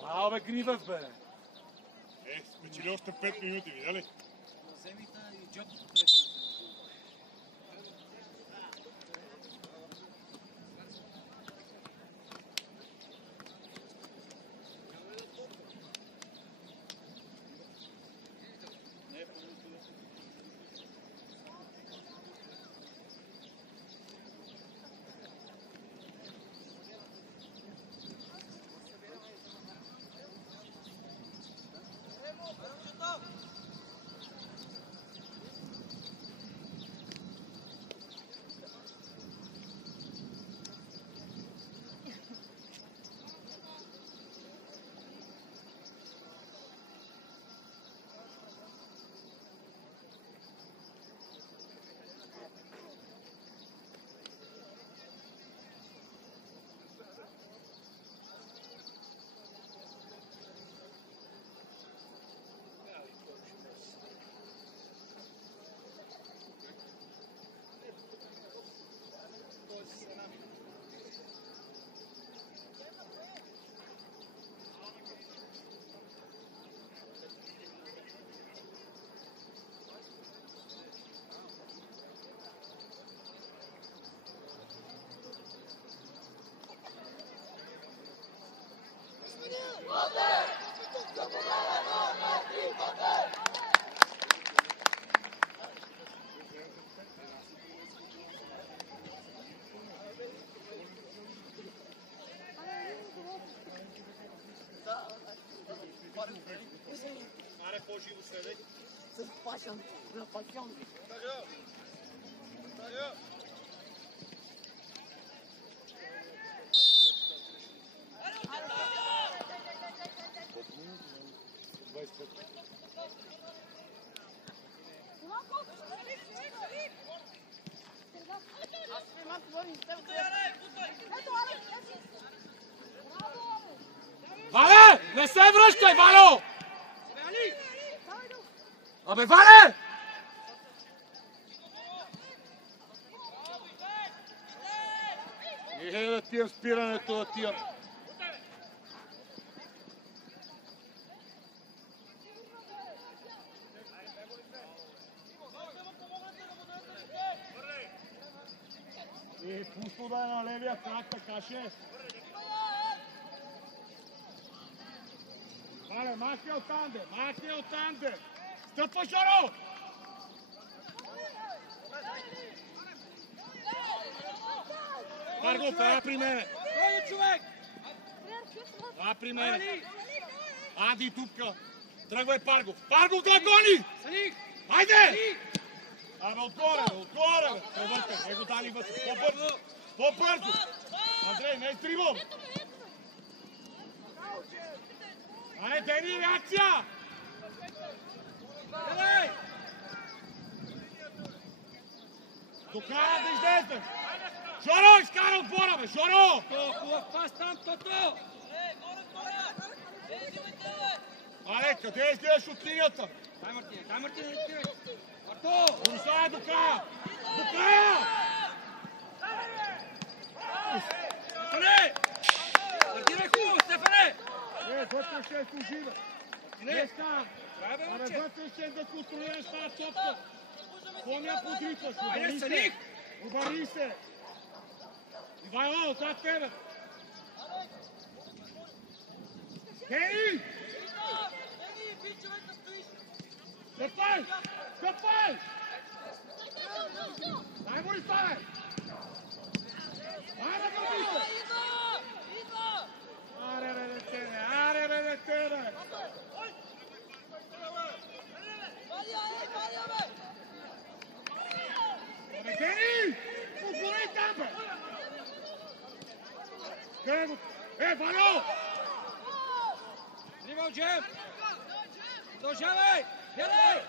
Браво, бе, Гривев, бе! Спечели още 5 минути, видя ли? Are po-живо следи. С пашан, на пашан. Вале! Не се връщай, Вало! Абе, Вале! Да тия спирането, да тия. Пусто да е на левия крак, така ще. Вале, махни оттанде, махни оттанде! Стъпва, Жоро! Марго, това при мене! Той човек! Това при мене! Ади тупка! Тръгвай, Паргов! Паргов да я гони! Хайде! Абе, отгоре, отгоре! Превъркай, не го дали вътре! По-бързо! По-бързо! Андрей, не е тривал! Айде, Дени, реакция! Елей! До края да излезем! Жоро, изкара отбора, бе! Жоро! Хубав пас там, Тото! Але, къде изгледаш от линията? Дай, Мартин, изтирай! Марто! Борисай до края! До края! Стефане! Мартин е хубаво, Стефане! Вътре ще е служива! Днеска! Абе, вътре ще да контролираш тази топка! Какво я подритваш? Айде, Салих! Обари се! Ивайло, отзад тебе! Дени! Стъпай! Стъпай! Дай му ли стане! Аре, бърби се! Аре, бе, детене! Аре, бе, детене! Абе, Дени! Позволи там, бе! Къде го? Вало! Ривал Джем! Продължавай! Гледай!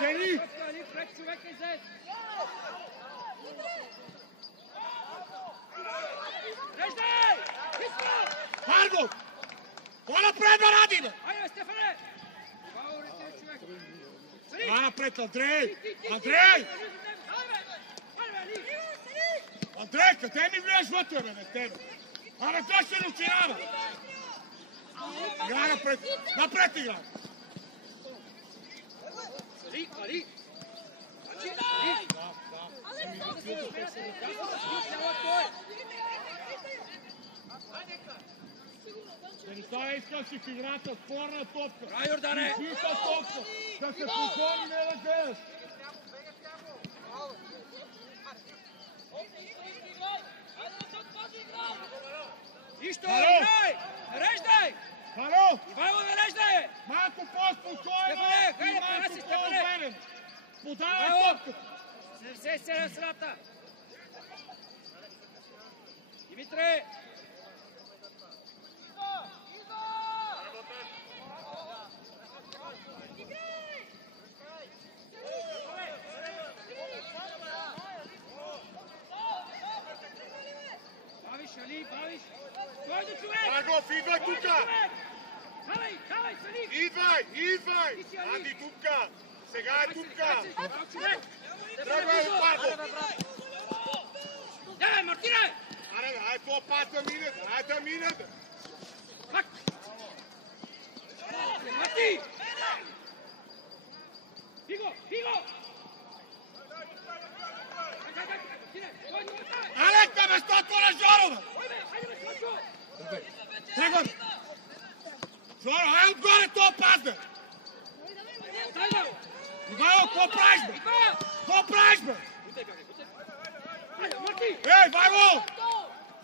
Дени! Пред човека излез! Реждай! Искра! Паргов! Какво напред да ради, бе? Айде, Стефане! Това е човек! Това напред, Андрей! Андрей! Андрей, къде ми влияш вътре, бе, на тебе? Абе, той ще ручина, бе! Играй напред! Напред играй! Али! Станислав, искаш си в играта, спорна топка. Браво, Йордане! Чиста топка, да се позволи, не да гледаш. Нищо, играй! Нареждай! Харо! Ивайло, нареждай! Малко по-спокойно Стефане, и хайде, малко прегаси, Стефане! по-уверен. Подавай Ивайло! топката. Се в средата! Димитре! Бавиш, Али, бавиш! Кой до човек? Маргов, идвай тука! Давай, Салих! Идвай! Ади тука! Сега е тука! Браво, човек! Тръгвай, Маргов! Давай, Мартине! Айде, това пас да мине, айде да мине! Пак! Марти! Фиго! Алекте, бе, що твора Жоро, бе? Тръгвай! Жоро, ай отгоре това пас, бе! Ивайло, какво правиш, бе? Какво правиш, бе? Ей, Ивайло!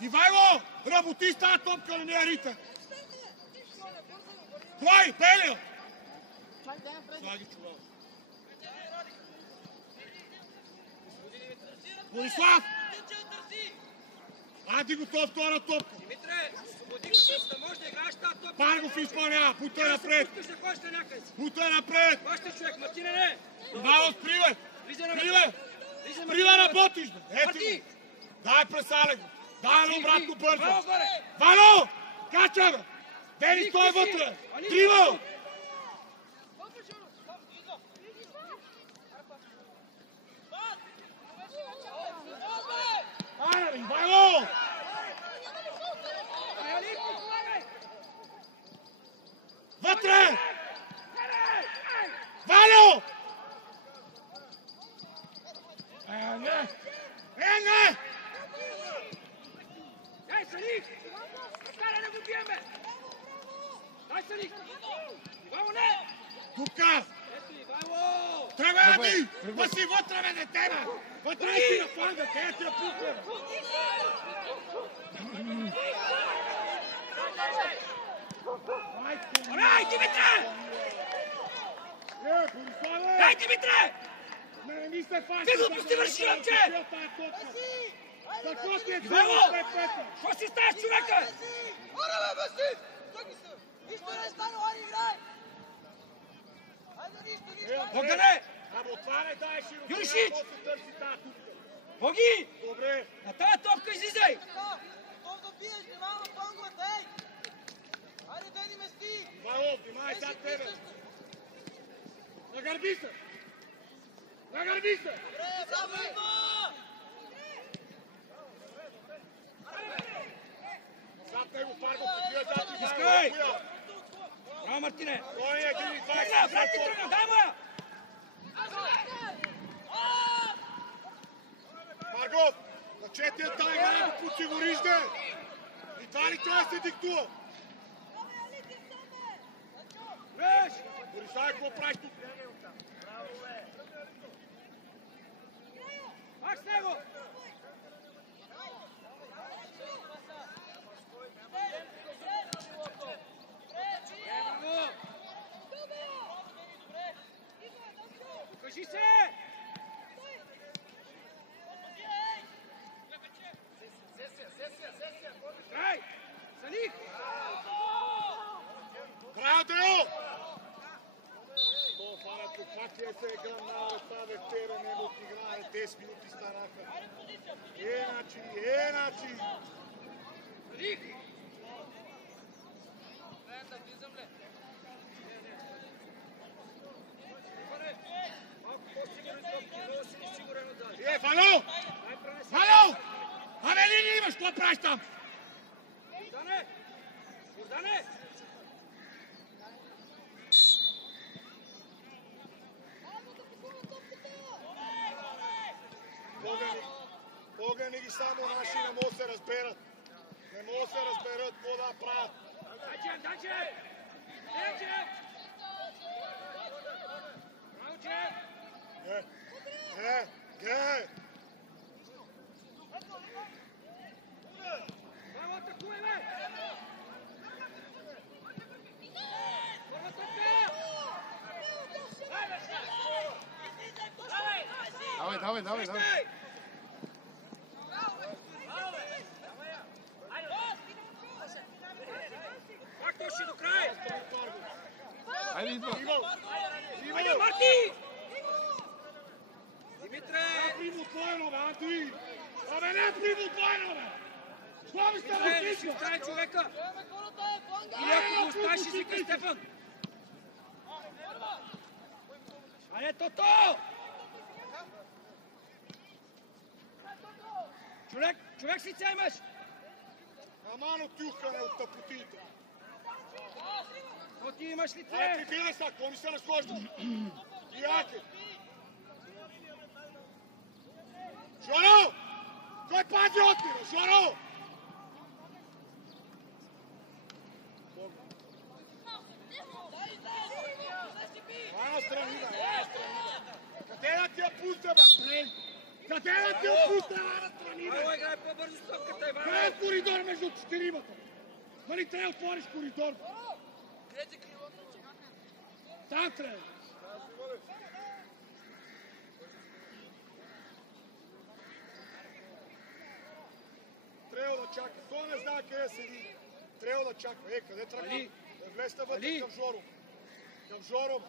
Ивайло! Работи с тази топка, не я рита! Кой? Белио! Слаги чувал. Борислав! Ади готов втора топка! Димитре, свободи го, за да можеш да играеш тази топка. Паргов изпълнява, бутай напред! Пускаш да ходиш на някъде си. Бутай напред! Баща човек, Мартине, не! Ивайло, спривай! Влизай на Спривай! Спривай, работиш, бе! Ето го! Дай през Алек! Дай на обратно бързо! Браво, горе! Вало! Кача, бе! Дени, стой вътре! Триво! Айде, Ивайло! Али, помагай! Вътре! Вало! Не! Не! Дай, Салих! Карай да го биеме! Дай, Салих! Ивайло, не! Тука! Ето, Ивайло! Тръгвай, Ади! Паси вътре, бе, детена! Вътре си на фланга, къде ти я пусне, бе? Орай, Димитре! Бориславе! Дай, Димитре! Не ми се фаща! Ти глупости върши, момче! Какво ти е Ивайло! това, бе, Петър? Що си ставаш, човека? Богдане! Або това не дай си Юришич! после търси тази тупка. Боги! Добре. На тази топка излизай! Ивайло, внимай зад тебе. Нагърби се! Нагърби се! Зад него Паргов, тия зад и Искай! Ивайло. Браво, Мартине! Той е 1,20. Тръгна, брат ти тръгна, дай му я! Маргов, на четия тайга не го подсигуриш, де! И това ли трябва да се диктува? Виж! Борислав, какво правиш тук? Пак с него! Браво! Покажи се! Край! Салих! Браво, Тео! Това фара по факти е се гръмнал, това вечера не му играе, 10 минути стараха. Еначи! Салих! Какво правиш там? Богдане! Богдане! Погледни ги само наши, не могат да се разберат. Не могат да се разберат какво да правят. Дай, Джеф! Дай, Джеф! Браво, Джеф! Ге! Браво, атакуй, бе! Първа топка! Давай. Пак точи до край! Айде, идва. Айде, Марти! Димитре! Primo двойно, бе, Анти! Абе, не primo двойно, бе! Що ми сте Не да си остави човека! Или ако го оставиш, извикай Стефан! Айде, Тото! Човек си цемеш! Амано тюхкане от тъпотиите. То ти имаш ли Айде, це? прибирай сега, какво ми се разхожда? Яке! Жоро! Кой пази от ти, бе, Жоро? Ай настрани, бе, ай настрани. Къде да ти я пусте, бе, Брей? Къде да ти я пусте, ай настрани, бе? Ало, играй по-бързо с топката, Иван! Къде е коридор между четиримата? Нали трябва да отвориш коридор? Там трябва. Трябва да чака. Той не знае къде седи. Трябва да чака. Къде тръгна? Влезте вътре към Жоро. Към Жоро.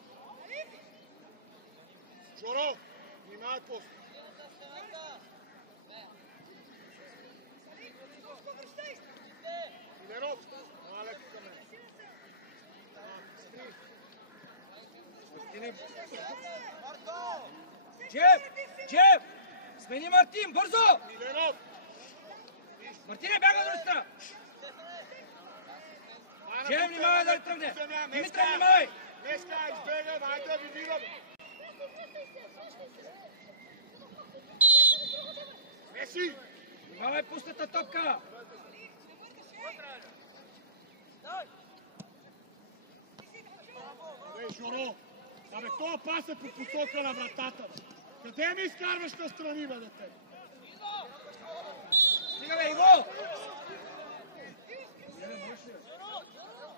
Жоро, внимай после. Сидеров, малеко към мен. Джеф! Смени Мартин, бързо! Сидеров. Мартине, бяга от друга страна! Джеф, внимавай да не тръгне! Димитър, внимавай! Днеска избегам, айде да ви видам. Меси! Внимавай, пустата топка! Жоро, абе, това пас е по посока на вратата. Къде ми изкарваш на страни, бе, дете? Стига, бе, Иво!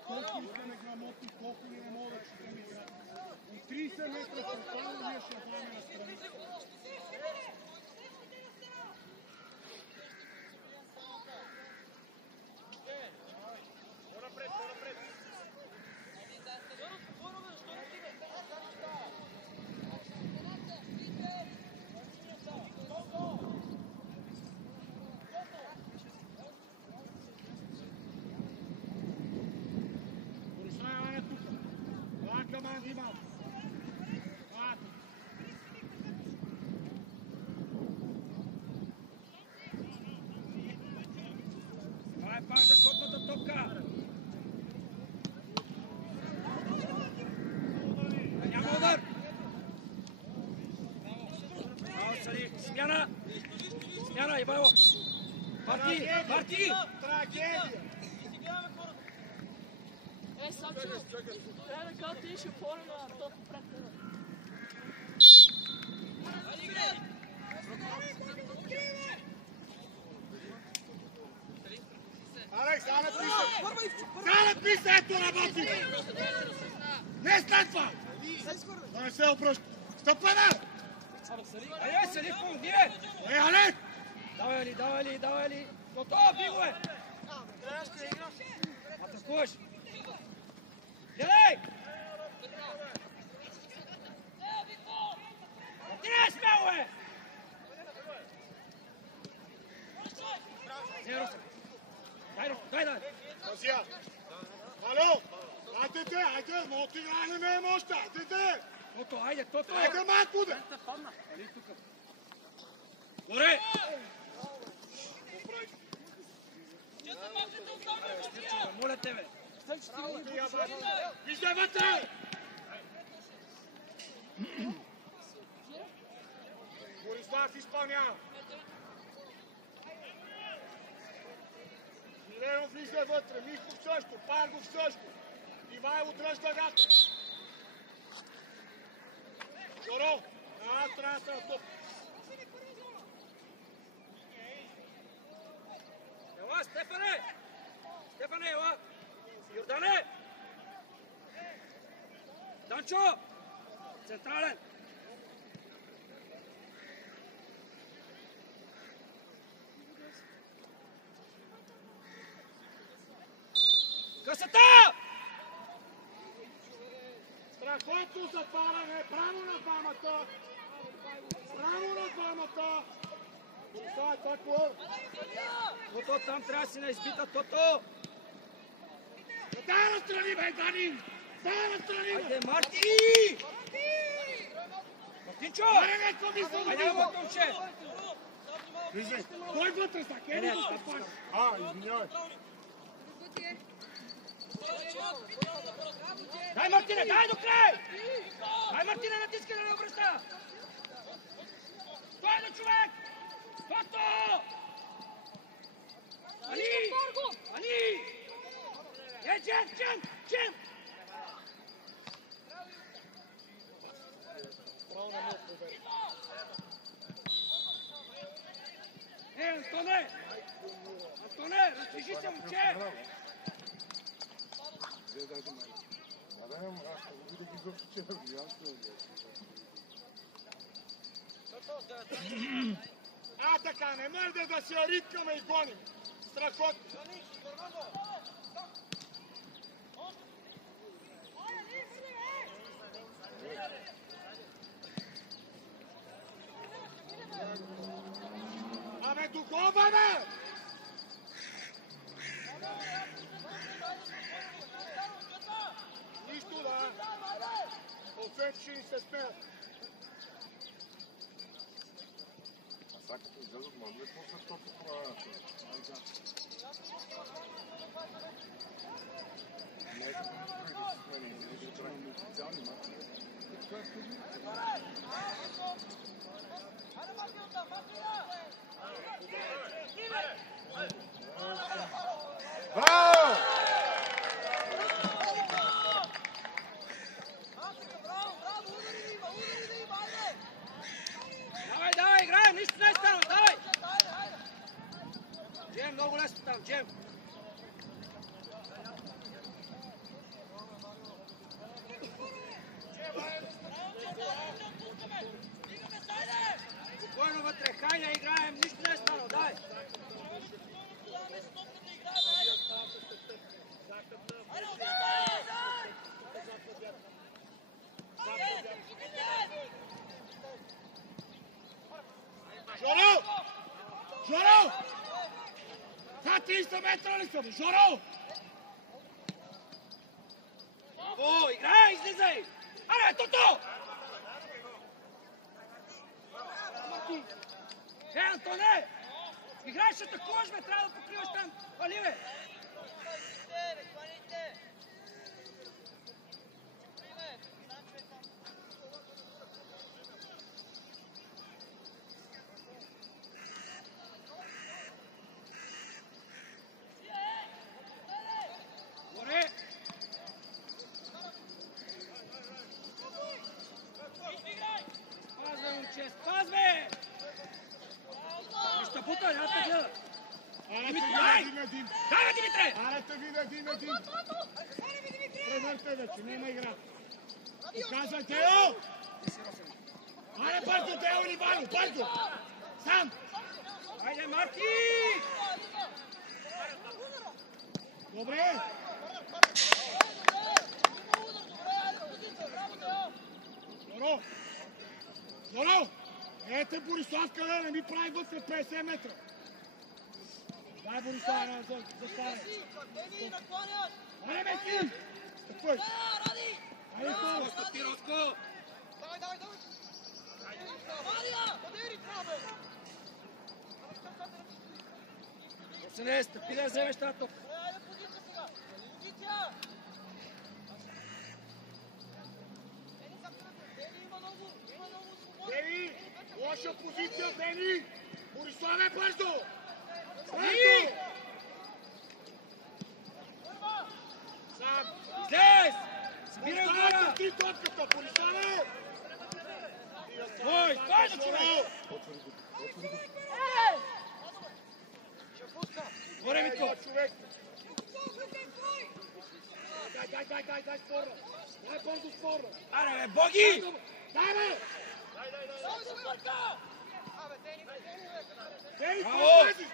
Колко ли сте неграмотни, колко ли не мога да четем игра. От 30 метра съставно ние ще ходим на страни. Това е пак за копната топка! Няма удар! Браво, Сали! Смяна! Смяна, Ивайло! Марти! Марти! Трагедия! Самчо, трябва да кажа, ти ще пора на топ пред тебе. Алекс, дай написа! Дай написа, ето работи! Не след това! Да не се обръща! Стъпана! Айде, Сали, помогни! Алекс! Давай ли! Готово, биго е! Атакуваш! Гледай! Ти не е смело, е! Дай! Азия! Ало! Айде! Но ти играе не е мощта! Айде! Тото, айде! Айде малко, де! Горе! Моля тебе. Виждай вътре! Борислав изпълнява. Миленов влиза вътре, Михов също, Паргов също. Ивайло дръж дъгата. Жоро, на една страна са на топ. Ела, Стефане! Стефане, ела! Йордане! Данчо! Централен! Късата! Страхотно затваряне, право на двамата. Право на двамата. Борислав е такова. Тото, там трябва да си на избита, Тото! Дай настрани, бе, Дани! Дай настрани, бе! Айде, Марти! Мартинчо! Айде, Батонче! Влизай! Кой вътре са? Кери го стъпаш! Извинявай! Дай, Мартине, дай до край! Дай, Мартине, натискай да не обръща! Стой до човек! Тото! Али! Али! Джем! Антоне! Антоне, разтежи се, момче! Така, не мърде да се риткаме и гоним. Страхотно. Абе, догоба, бе! Нищо, да. Освен, че ни се смеят. Сега като излязат мъгле, после защото проявяват. Не е като никой да се смени, не да правим официални матчи. Браво! Давай, играем, нищо не е станало, давай! Джем, много лесно там, Джем! Спокойно вътре, хайде, играем, нищо не е станало, давай! Жоро! Жоро! За 300 метра ли съм? Жоро! Браво, играй, излизай! Аре, Тото! Антоне! Играеш, ще атакуваш, бе, трябва да покриваш там. Вали, бе! Горе! Спазвай, момче, спазвай! Ще бута, я те гледа. Дай, Димитре! Арете ви да Дим! Превърте вече, няма игра. Показвай, Тео! Аре, бързо, Тео или Вано, бързо! Сам! Айде, Марти! Добре! Жоро! Жоро! Ете Борислав къде, не ми прави вътре 50 метра. Дай Борислав, за стане. Аре, Меси! Стъпвай! Айде, хубаво! Стъпи, Роско! Пацане, стъпи да вземеш тази топка. Бени! Лоша позиция, Бени! Бориславе, бързо! Бързо! Сам! Излез! Събирай Бориславе, отбора! пусти топката! Бориславе! Стой! Стой на човек! Горе, Митко! Човек! Дай спорна! Дай бързо спорна! Аре, бе, Боги! Дай, бе! Бени, Браво! пази!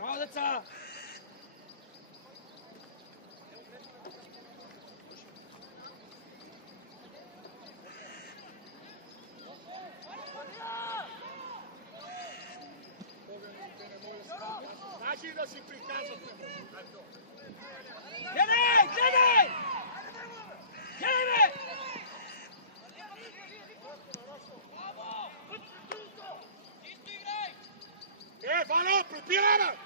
Браво, деца! Значи да си приказвате. Гледай! Гледай! Гледай, бе! Вано, пропирай, бе!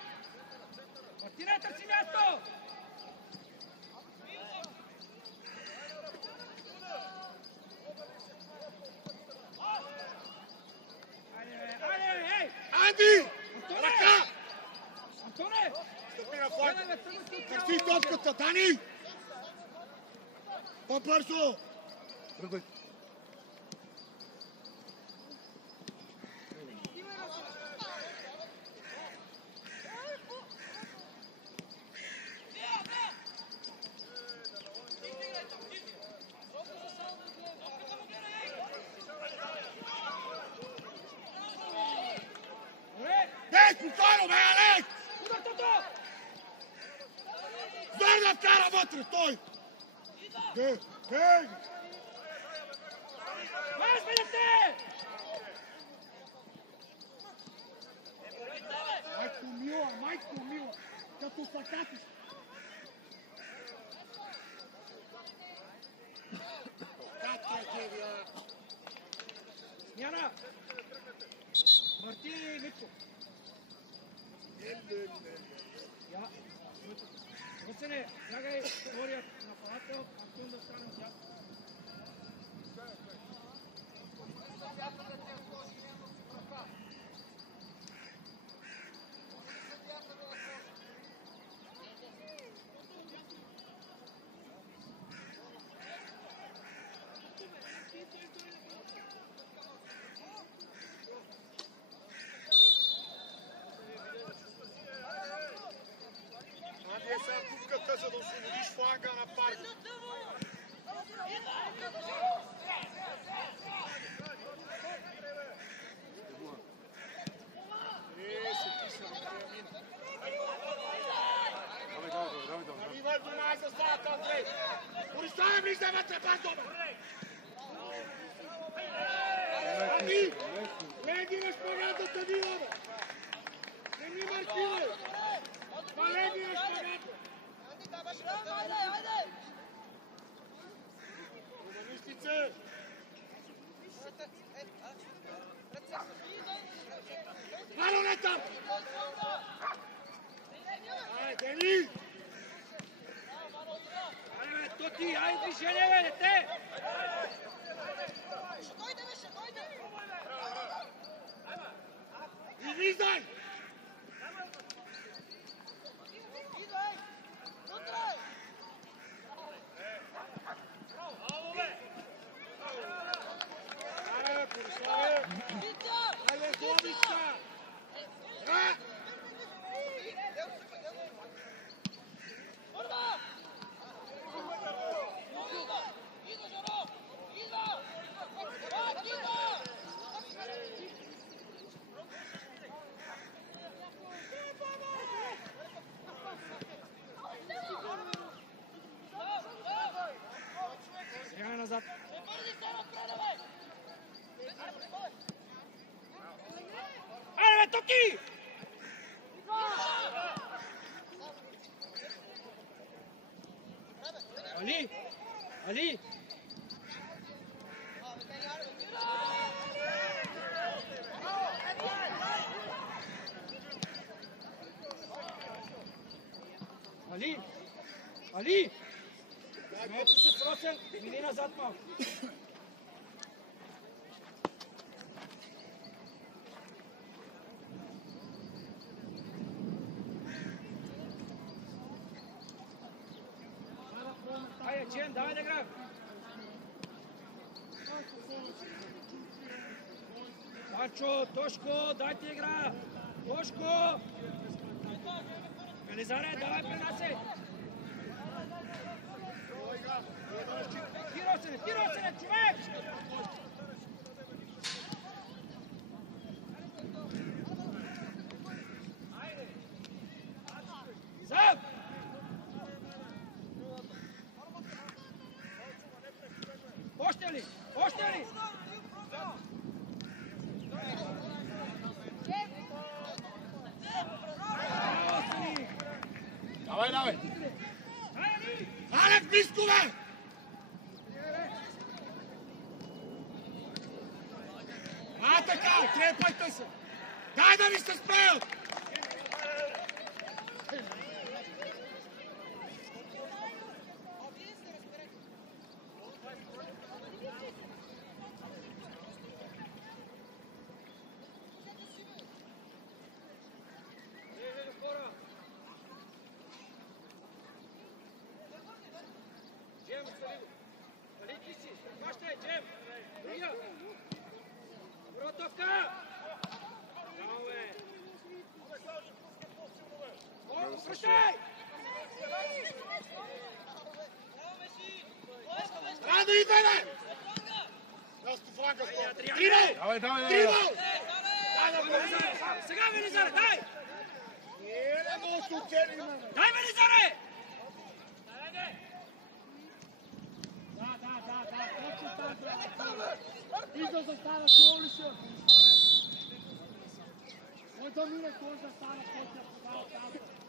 Мартина, търси място! Айде, бе, ей! Анди! Антоне! Ръка! Антоне! Стъпи на флаг! Гледай, бе, тръгвай ти Търси топката, Дани! По-бързо! Тръгвай! Дей, спокойно, бе, Алек! Удар, Тото! Дай да вкара вътре, той! Дей! Дей! Разменете! Майко мила, като сакатиш. Смяна! Марти и Митко. Я. Ръцене, бягай вторият нападател, Антон да стане от ясно. Анди сега пуската, за да освободиш фланга на Парго. Наливай дома за славата, Андрей! Бориславе, влизай вътре, бързо, бе! Анди! Леги на шпагатата, Дила, бе! Не ми маркирай! Леги на шпагата! Комунистице! Мало не там! Ай, Дени! Айде, бе, Тоти, айде движение, бе, дете! Излизай! Аре, Бориславе! Айде, Злобица! Сряме назад. Айде, бе, Токи! Али! Али! Али! Смейте се с Росен, мини назад малко. Айде, Джем, давай да играем. Панчо, Тошко, дайте игра. Тошко! Велизаре, давай пренасей. Ти Росене, човек! Зам! Още ли? Още ли? Давай, давай! Алек, близко, бе! Така, трепайте се! Дай да ви се справят! Радо, иде, бе! Просто фланка с това. Трибал! Давай, давай, Трибал! Сега, Велизаре, дай! Не мога да се оцелим, бе! Дай, Велизаре! Да, точно тази. Идва да стана, това ли ще? Кой да мине, кой да стана, кой да подава там.